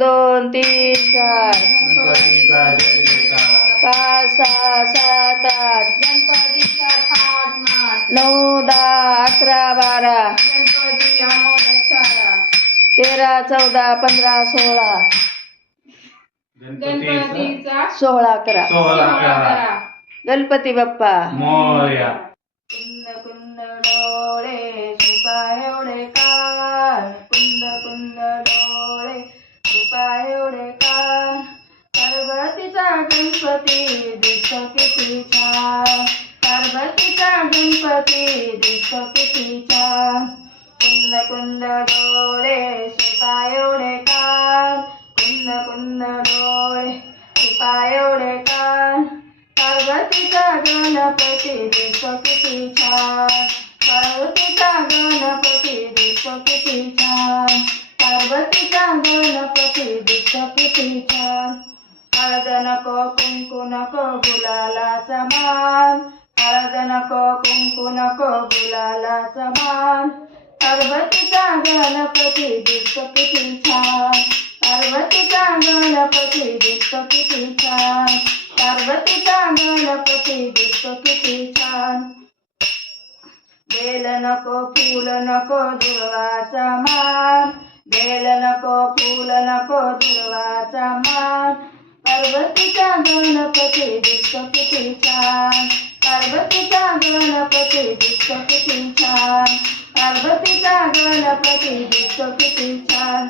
2 3 4 गणपतीचा जय जयकार 5 6 7 8 गणपतीचा थाट माट 9 10 11 12 गणपतीला मोदक सारा 13 14 15 16 गणपतीचा 16 करा. सोहळा करा. गणपती बाप्पा मोरया. कुंद कुंद डोळे सुपा एवढे कान कुंद कुंद डोळे सुपा एवढे कान पार्वतीचा गणपती दिसतो किती छान पार्वतीचा गणपती दिसतो किती छान कुंद कुंद डोळे सुपा एवढे कान कुंद कुंद डोळे सुपा एवढे कान पार्वतीचा गणपती दिसतो किती छान पार्वतीचा गणपती दिसतो किती छान पार्वतीचा गणपती दिसतो किती छान हळद नको कुंकू नको गुलालाचा मान हळद नको कुंकू नको गुलालाचा मान पार्वतीचा गणपती दिसतो किती छान पार्वतीचा गणपती दिसतो किती छान पार्वतीचा गणपती दिसतो किती छान बेल नको फूल नको दुर्वाचा मान बेल नको फूल नको दुर्वाचा मान पार्वतीचा गणपती दिसतो किती छान पार्वतीचा गणपती दिसतो किती छान पार्वतीचा गणपती दिसतो किती छान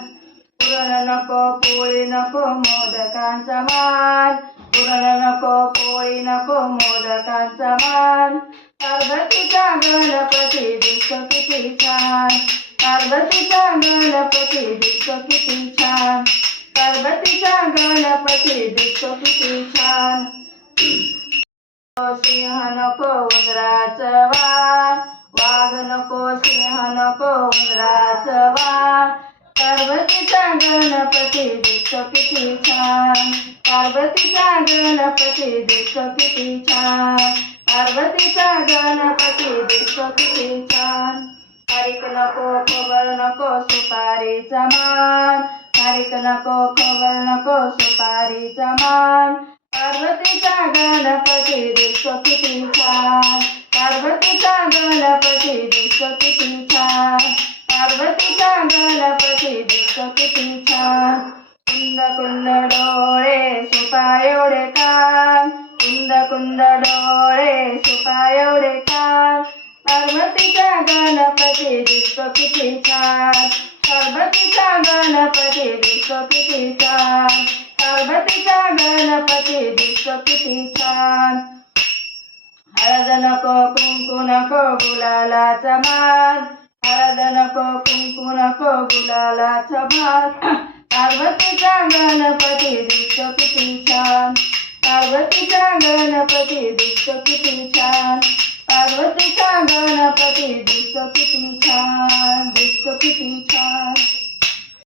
पुरण नको पोळी नको मोदकांचा मान पुरण नको पोळी नको मोदकांचा मान पार्वतीचा गणपती दिसतो किती छान पार्वतीचा गणपती दिसतो किती छान पार्वतीचा गणपती दिसतो किती छान सिंह नको उंदराचं वाण वाघ नको सिंह नको उंदराचं वाण पार्वतीचा गणपती दिसतो किती छान पार्वतीचा गणपती दिसतो किती छान पार्वतीचा गणपती दिसतो किती छान खारीक नको खबर नको सुपारीचा मान खारीक नको खबर नको सुपारीचा मान पार्वतीचा गणपती दिसतो किती छान पार्वतीचा गणपती दिसतो किती छान पार्वतीचा गणपती दिसतो किती छान कुंद कुंद डोळे सुपा एवढे कान कुंद कुंद डोळे सुपा एवढे कान पार्वतीचा गणपती दिसतो किती छान पार्वतीचा गणपती दिसतो किती छान पार्वतीचा गणपती दिसतो किती छान हळद नको कुंकू नको गुलालाचा मान हळद नको कुंकू नको गुलालाचा मान पार्वतीचा गणपती दिसतो किती छान पार्वतीचा गणपती दिसतो किती छान पार्वतीचा गणपती दिसतो किती छान दिसतो किती छान